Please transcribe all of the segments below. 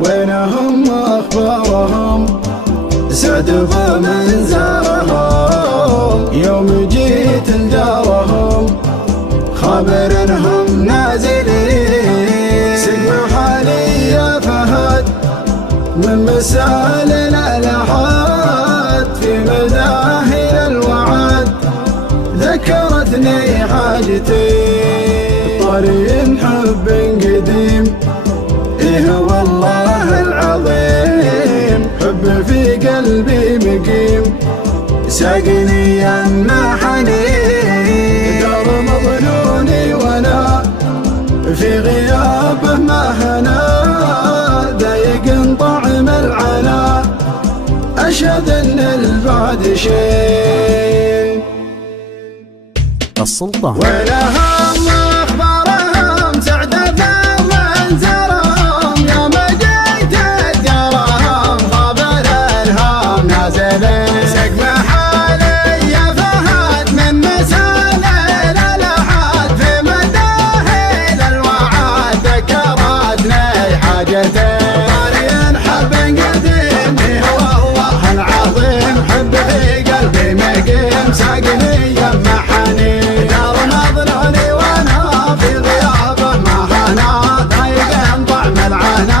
وينهم أخبارهم سعد بمن زارهم يوم جيت لدارهم خبرنهم نازلين سقوا حالي يا فهد من مسال الألحاد في مداهل الوعد ذكرتني حاجتي طريق حب قديم إيه والله العظيم حب في قلبي مقيم ساقني يما حنين دار مظنوني وانا في غيابه ما هنا ضايق طعم العنا أشهد ان البعد شيء السلطان. ولهم اخبارهم سعد بمن زارهم يوم جيت ديارهم خبر الهم نازلين سقم حالي يا فهد من مسال الالحاد في مداهل الوعد ذكرتني حاجتي طريق حب قديم والله العظيم حب في قلبي مقيم ساقني يما حنين دار مظنوني وانا في غيابه ما هنا ضايق طعم العنا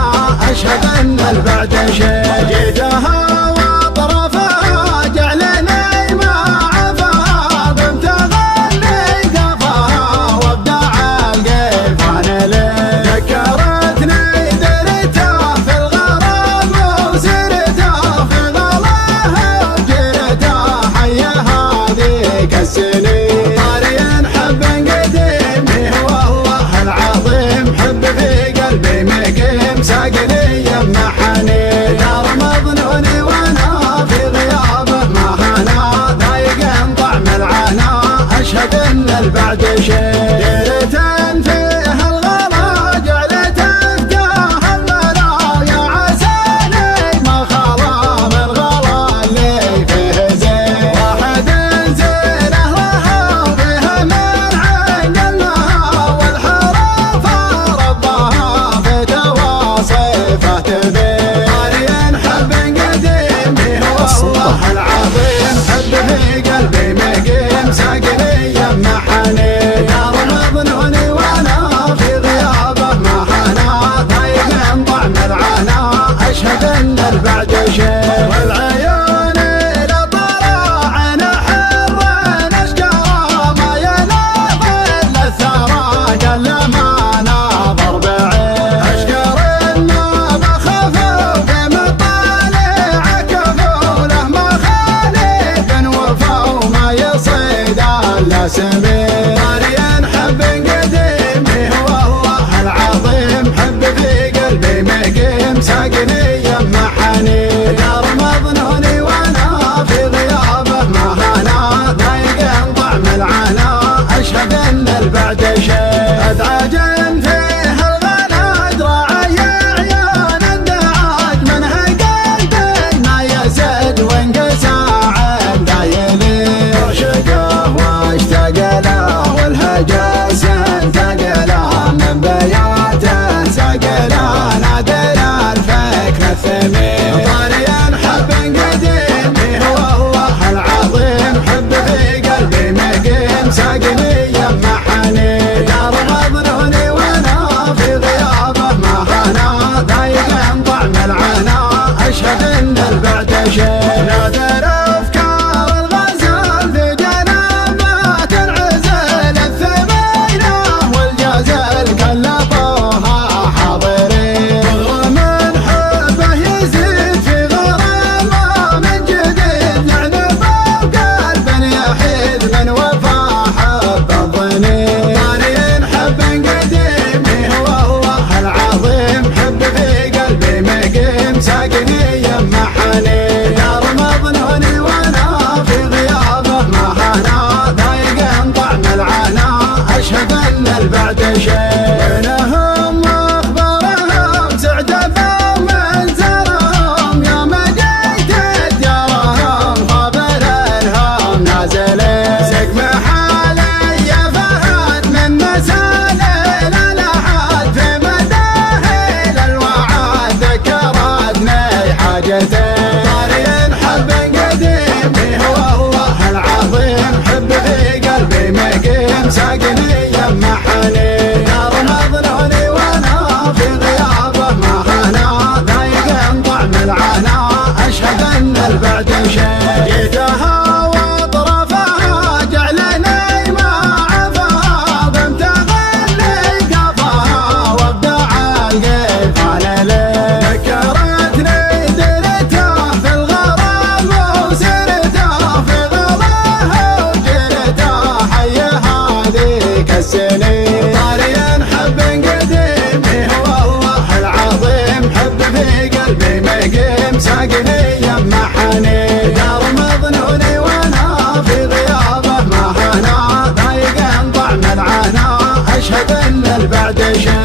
اشهد ان البعد شيء جيتها واطرفها جعلني ما عفا ضمت غني قفاها وابداع القيفان لي ذكرتني درته في الغرام وسرته في غلاه وجرته حي هذيك السنين طارين حب قديم والله العظيم حب في قلبي مقيم ساقني يما حنين دار مظنوني وانا في غيابه ما هنا ضايق طعم العنا اشهد ان البعد شيء ديرة فيها الغلا جعلت افتاه الملا يا عساني ما خلا من غلا اللي فيه زين واحد زين اهلها وفيها من عقلها والحرف ربها في تواصفه تبين طارين حب قديم والله العظيم حب في قلبي مقيم ساقني يما حنين دار مظنوني وانا في غيابه ما هنا ضايق طعم العنا اشهد ان البعد شيء والعيون الى طلع عين حر اشقى ما يناظر للثرى قل ما ناظر بعين اشقر ما بخاف في مطالع كفوله ما خالف وفا وما يصيد الا سمين طارين حب قديم والله العظيم حب في قلبي مقيم ساقني يما حنين دار مظنوني وانا في غيابه ما هنا ضايق طعم العنا اشهد ان البعد شيء ادعاجن فيها الغلا ادراعي عيون اندعاج منها قلبي ما يزد وانقسى عن دايلين عشقه واشتاق له والهجس انتقى له من بياته ساق له نادر الفكر الثمين طارين حب قديم والله العظيم حب في قلبي مقيم ساقني يما حنين دار مظنوني وانا في غيابه ما هنا ضايق طعم العنا اشهد ان البعد شيء نادر افكار الغزال في جنابات العزل الثمينه والجزل كلفوها حاضرين من حبه يزيد في غرامه من جديد نعنبه وقلب يحيد من وفا حب ساقني يمحني دار مظنوني وانا في غيابه ما هنا ذايق طعم العنا اشهد ان البعد شيء جيتها واطرفها جعلني ما عفا بمتغني قفاها وابدع القيفان لي ذكرتني درتها في الغرام وسرتها في غلاها وجرتها حي هذيك السنين طاريا حب قديم هو الله العظيم حب في قلبي مقيم ساقني يمحني دار مظنوني وانا في غيابه ما هنا ضايق طعم العنا اشهد ان البعد شيء